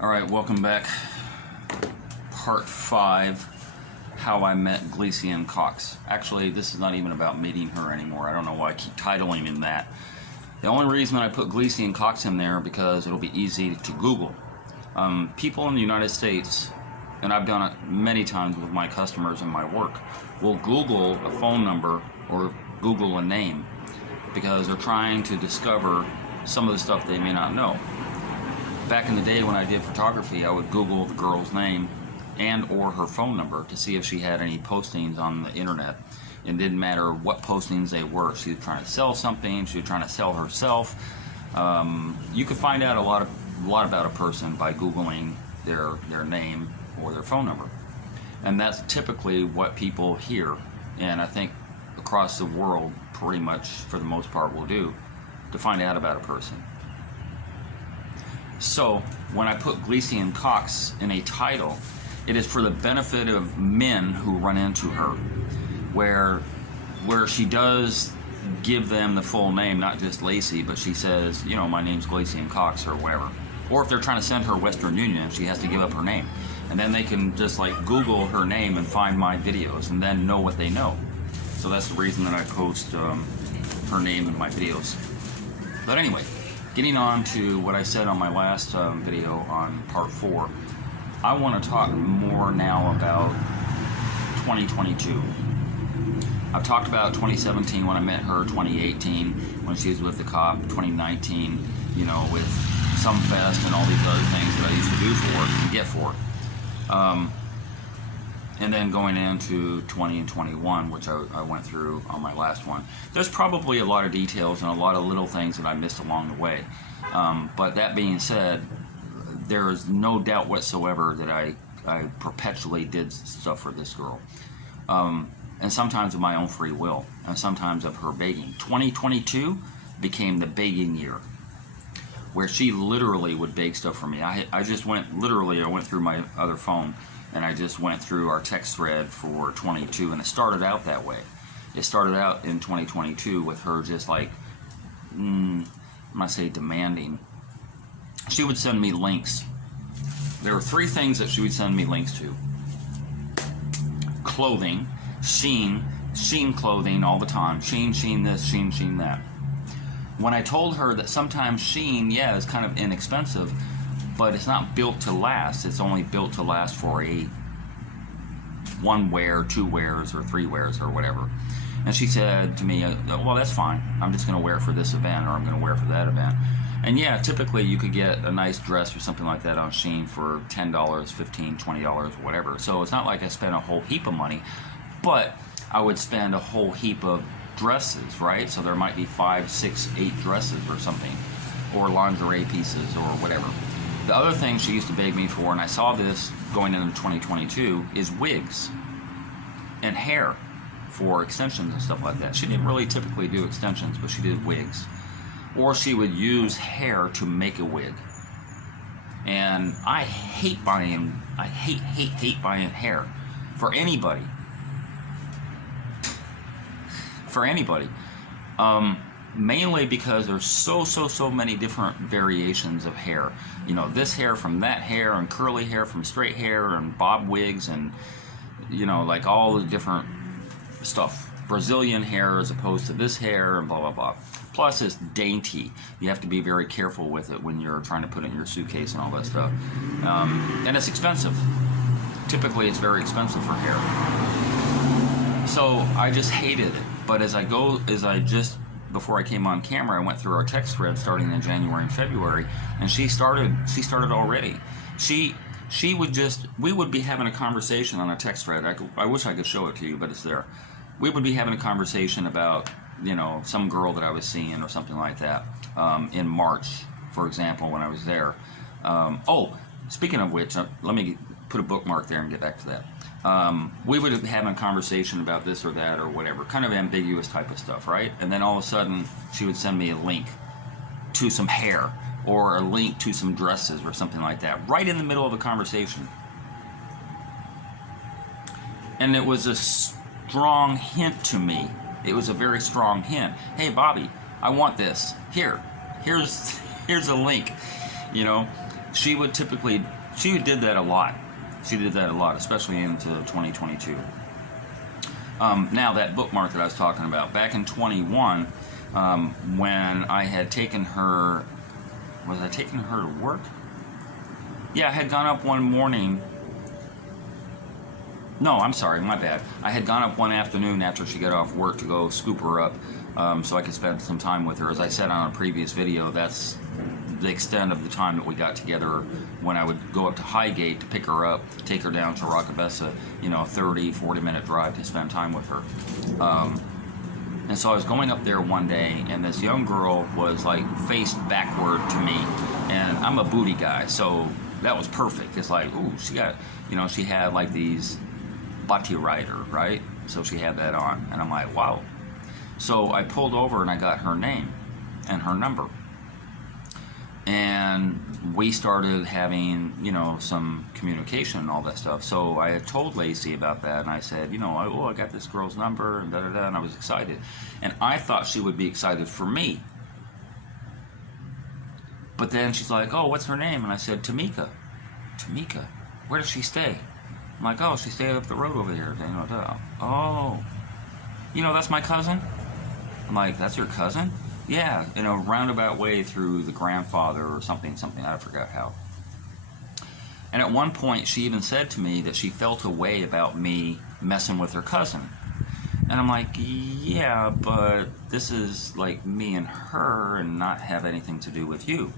Alright, welcome back. Part 5, How I Met Glecean Cox. Actually, this is not even about meeting her anymore. I don't know why I keep titling in that. The only reason I put Glecean Cox in there because it'll be easy to Google. People in the United States, and I've done it many times with my customers and my work, will Google a phone number or Google a name because they're trying to discover some of the stuff they may not know. Back in the day when I did photography, I would Google the girl's name and or her phone number to see if she had any postings on the internet. It didn't matter what postings they were. She was trying to sell something, she was trying to sell herself. You could find out a lot about a person by Googling their name or their phone number. And that's typically what people hear, and I think across the world pretty much for the most part will do to find out about a person. So when I put Glecean Cox in a title, it is for the benefit of men who run into her, where she does give them the full name, not just Lacey, but she says, you know, my name's Glecean Cox or whatever. Or if they're trying to send her Western Union, she has to give up her name. And then they can just like Google her name and find my videos and then know what they know. So that's the reason that I post her name in my videos. But anyway, getting on to what I said on my last video on part 4, I want to talk more now about 2022. I've talked about 2017 when I met her, 2018 when she was with the cop, 2019, you know, with Sumfest and all these other things that I used to do for her and get for her. And then going into 20 and 21, which I went through on my last one. There's probably a lot of details and a lot of little things that I missed along the way. But that being said, there is no doubt whatsoever that I perpetually did stuff for this girl. And sometimes of my own free will, and sometimes of her begging. 2022 became the begging year, where she literally would beg stuff for me. I just went through my other phone, and I just went through our text thread for 22, and it started out that way. It started out in 2022 with her just like, I'm gonna say demanding. She would send me links. There were 3 things that she would send me links to. Clothing, Shein clothing all the time. Shein this, Shein that. When I told her that sometimes Shein, yeah, is kind of inexpensive, but it's not built to last. It's only built to last for a 1 wear, 2 wears, or 3 wears, or whatever. And she said to me, well, that's fine. I'm just going to wear it for this event, or I'm going to wear it for that event. And yeah, typically you could get a nice dress or something like that on Shein for $10, $15, $20, whatever. So it's not like I spent a whole heap of money, but I would spend a whole heap of dresses, right? So there might be 5, 6, 8 dresses or something, or lingerie pieces or whatever. The other thing she used to beg me for, and I saw this going into 2022, is wigs and hair for extensions and stuff like that. She didn't really typically do extensions, but she did wigs. Or she would use hair to make a wig. And I hate buying hair for anybody. For anybody. Mainly because there's so many different variations of hair. You know, this hair from that hair, and curly hair from straight hair, and bob wigs, and you know, like all the different stuff. Brazilian hair as opposed to this hair, and blah blah blah. Plus it's dainty. You have to be very careful with it when you're trying to put it in your suitcase and all that stuff. And it's expensive. Typically it's very expensive for hair. So I just hated it. But before I came on camera, I went through our text thread starting in January and February, and she started already. We would be having a conversation on a text thread. I wish I could show it to you, but it's there. We would be having a conversation about, you know, some girl that I was seeing or something like that, in March, for example, when I was there. Speaking of which, let me put a bookmark there and get back to that. We would have having a conversation about this or that or whatever, kind of ambiguous type of stuff, right? And then all of a sudden, she would send me a link to some hair or a link to some dresses or something like that, right in the middle of a conversation. And it was a strong hint to me. It was a very strong hint. Hey, Bobby, I want this. Here's a link, you know. she did that a lot. She did that a lot, especially into 2022. Now, that bookmark that I was talking about, back in 21, when I had taken her, was I taking her to work? Yeah, I had gone up one morning. No, I'm sorry, my bad. I had gone up one afternoon after she got off work to go scoop her up so I could spend some time with her. As I said on a previous video, that's the extent of the time that we got together when I would go up to Highgate to pick her up, take her down to Rockabessa, 30, 40-minute drive to spend time with her. And so I was going up there one day, and this young girl was like faced backward to me, and I'm a booty guy, so that was perfect. It's like, ooh, she got, she had like these bati rider, right? So she had that on, and I'm like, wow. So I pulled over and I got her name and her number. And we started having, some communication and all that stuff. So I had told Lacey about that, and I said, I got this girl's number, and da-da-da, and I was excited. And I thought she would be excited for me. But then she's like, oh, what's her name? And I said, Tamika. Tamika? Where does she stay? I'm like, oh, she stayed up the road over here. Oh, that's my cousin? I'm like, that's your cousin? Yeah, in a roundabout way through the grandfather or something, I forgot how. And at one point, she even said to me that she felt a way about me messing with her cousin. And I'm like, yeah, but this is like me and her and not have anything to do with you.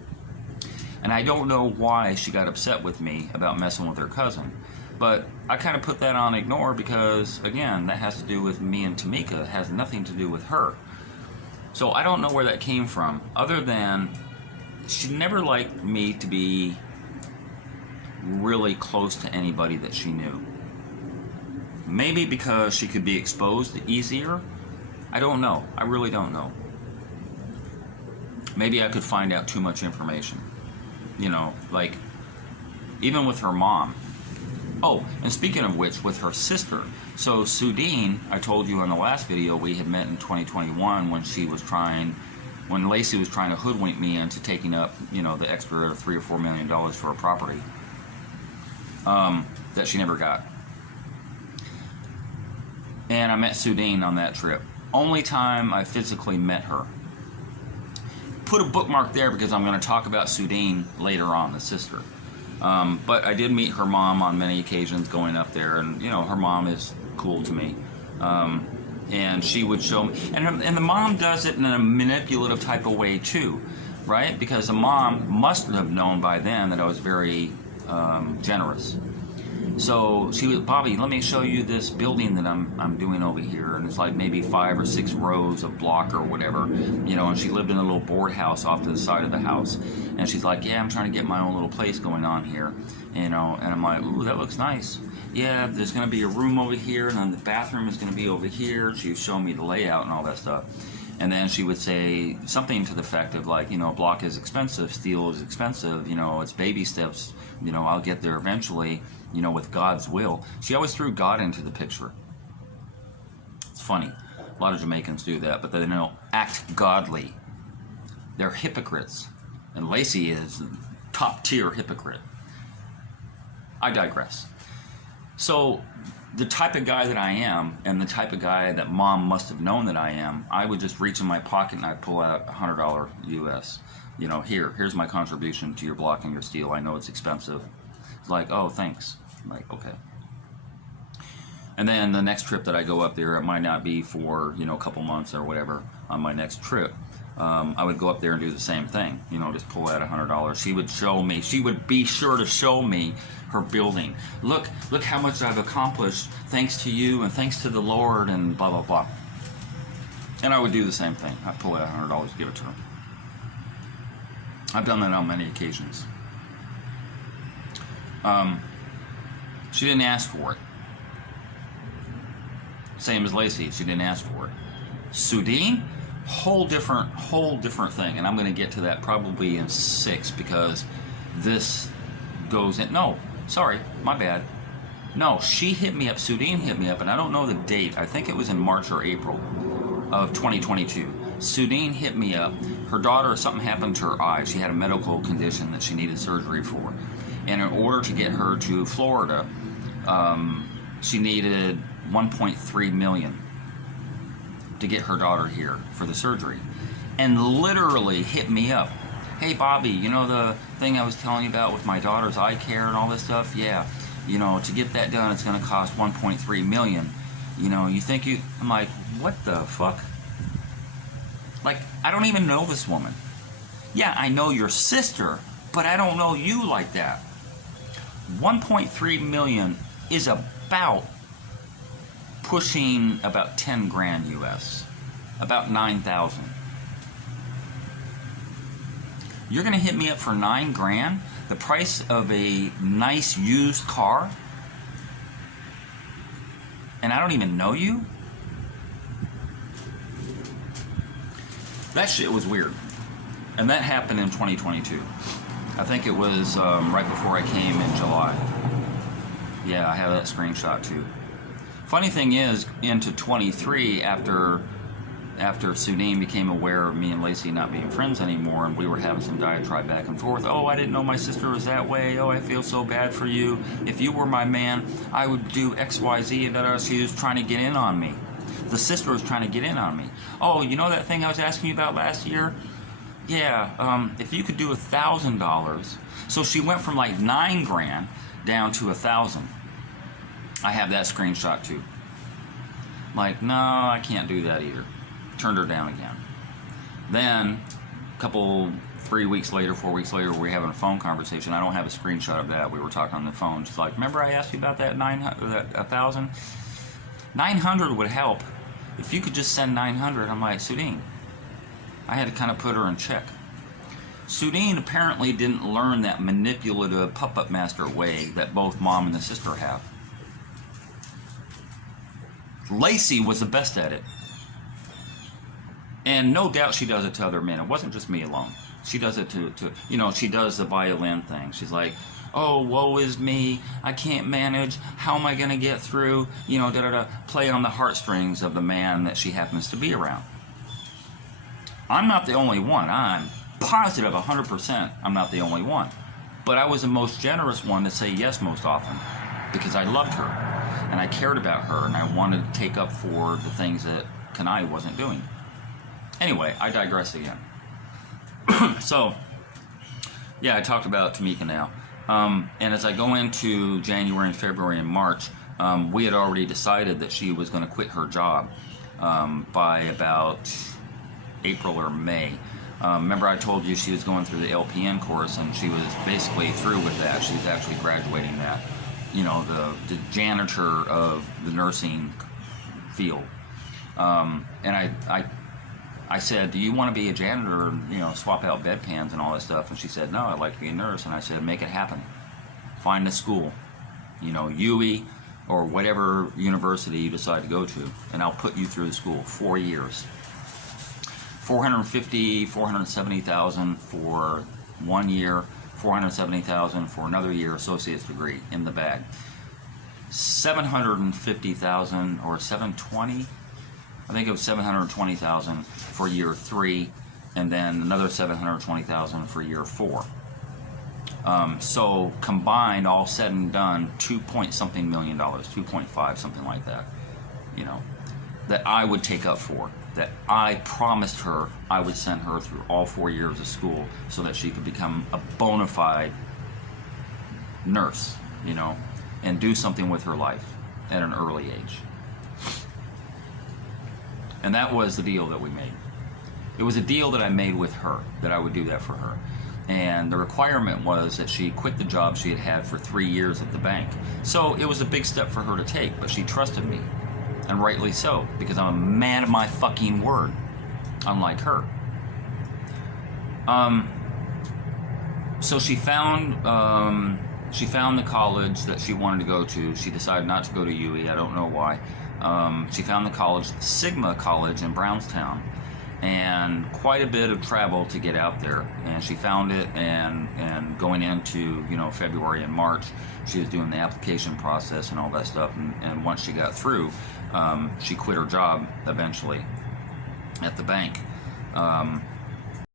And I don't know why she got upset with me about messing with her cousin. But I kind of put that on ignore because, again, that has to do with me and Tamika. It has nothing to do with her. So I don't know where that came from, other than she never liked me to be really close to anybody that she knew. Maybe because she could be exposed easier. I don't know. I really don't know. Maybe I could find out too much information. Like, even with her mom. Oh, and speaking of which, with her sister. So Sudine, I told you in the last video, we had met in 2021 when Lacey was trying to hoodwink me into taking up, the extra $3 or $4 million for a property that she never got. And I met Sudine on that trip. Only time I physically met her. Put a bookmark there because I'm going to talk about Sudine later on, the sister. But I did meet her mom on many occasions going up there, and her mom is cool to me. And she would show me, and the mom does it in a manipulative type of way too, right? Because the mom must have known by then that I was very generous. So she was, Bobby, let me show you this building that I'm doing over here, and it's like maybe 5 or 6 rows of block or whatever, and she lived in a little board house off to the side of the house, and she's like, yeah, I'm trying to get my own little place going on here, and I'm like, ooh, that looks nice. Yeah, there's going to be a room over here, and then the bathroom is going to be over here. She was showing me the layout and all that stuff. And then she would say something to the effect of like, block is expensive, steel is expensive, it's baby steps, I'll get there eventually, with God's will. She always threw God into the picture. It's funny. A lot of Jamaicans do that, but they don't act godly. They're hypocrites. And Lacey is a top-tier hypocrite. I digress. So, the type of guy that I am, and the type of guy that Mom must have known that I am, I would just reach in my pocket and I'd pull out $100 US. Here's my contribution to your block and your steel. I know it's expensive. It's like, oh, thanks. I'm like, okay. And then the next trip that I go up there, it might not be for, a couple months or whatever on my next trip. I would go up there and do the same thing, just pull out $100. She would be sure to show me her building. Look how much I've accomplished thanks to you and thanks to the Lord and blah, blah, blah. And I would do the same thing. I'd pull out $100, give it to her. I've done that on many occasions. She didn't ask for it. Same as Lacey, she didn't ask for it. Sudine, whole different thing, and I'm going to get to that probably in 6 because this goes in. No, sorry, my bad. No, she hit me up. Sudine hit me up, and I don't know the date. I think it was in March or April of 2022. Sudine hit me up. Her daughter, something happened to her eye. She had a medical condition that she needed surgery for. And in order to get her to Florida, she needed 1.3 million to get her daughter here for the surgery. And literally hit me up. Hey Bobby, you know the thing I was telling you about with my daughter's eye care and all this stuff? Yeah, you know, to get that done, it's going to cost 1.3 million. You know, you think you... I'm like, what the fuck? Like, I don't even know this woman. Yeah, I know your sister, but I don't know you like that. 1.3 million is about pushing about 10 grand US. About 9,000. You're gonna hit me up for 9 grand? The price of a nice used car? And I don't even know you? That shit was weird. And that happened in 2022. I think it was right before I came in July. Yeah, I have that screenshot too. Funny thing is, into 23, after Sudine became aware of me and Lacey not being friends anymore, and we were having some diatribe back and forth. Oh, I didn't know my sister was that way. Oh, I feel so bad for you. If you were my man, I would do X, Y, Z. And she was trying to get in on me. The sister was trying to get in on me. Oh, you know that thing I was asking you about last year? Yeah, if you could do $1,000. So she went from like 9 grand down to 1,000. I have that screenshot too. I'm like, no, I can't do that either. Turned her down again. Then, a couple, 3 weeks later, 4 weeks later, we were having a phone conversation. I don't have a screenshot of that. We were talking on the phone. She's like, remember I asked you about that 1,000? 900 would help. If you could just send 900, I'm like, Sudine. I had to kind of put her in check. Sudine apparently didn't learn that manipulative puppet master way that both mom and the sister have. Lacey was the best at it. And no doubt she does it to other men. It wasn't just me alone. She does it to you know, she does the violin thing. She's like, oh, woe is me. I can't manage. How am I going to get through? You know, play on the heartstrings of the man that she happens to be around. I'm not the only one. I'm positive 100% I'm not the only one. But I was the most generous one to say yes most often because I loved her and I cared about her and I wanted to take up for the things that Kanai wasn't doing. Anyway, I digress again. So, yeah, I talked about Tamika now. And as I go into January and February and March, we had already decided that she was going to quit her job by about April or May. Remember I told you she was going through the LPN course and she was basically through with that. She was actually graduating that. You know, the janitor of the nursing field. And I said, do you want to be a janitor and, you know, swap out bedpans and all that stuff? And she said, no, I'd like to be a nurse. And I said, make it happen. Find a school, you know, UE or whatever university you decide to go to, and I'll put you through the school. 4 years. $450,000, $470,000 for 1 year, $470,000 for another year, associate's degree in the bag. $750,000 or $720,000. I think it was $720,000 for year 3, and then another $720,000 for year 4. So combined, all said and done, $2.something million, 2.5, something like that. You know, that I would take up for. That I promised her I would send her through all 4 years of school so that she could become a bona fide nurse, you know, and do something with her life at an early age. And that was the deal that we made. It was a deal that I made with her, that I would do that for her. And the requirement was that she quit the job she had had for 3 years at the bank. So it was a big step for her to take, but she trusted me. And rightly so, because I'm a man of my fucking word, unlike her. So she found the college that she wanted to go to. She decided not to go to UE. I don't know why. She found the college, Sigma College in Brownstown, and quite a bit of travel to get out there. And she found it, and going into, you know, February and March, she was doing the application process and all that stuff. And once she got through, she quit her job eventually at the bank.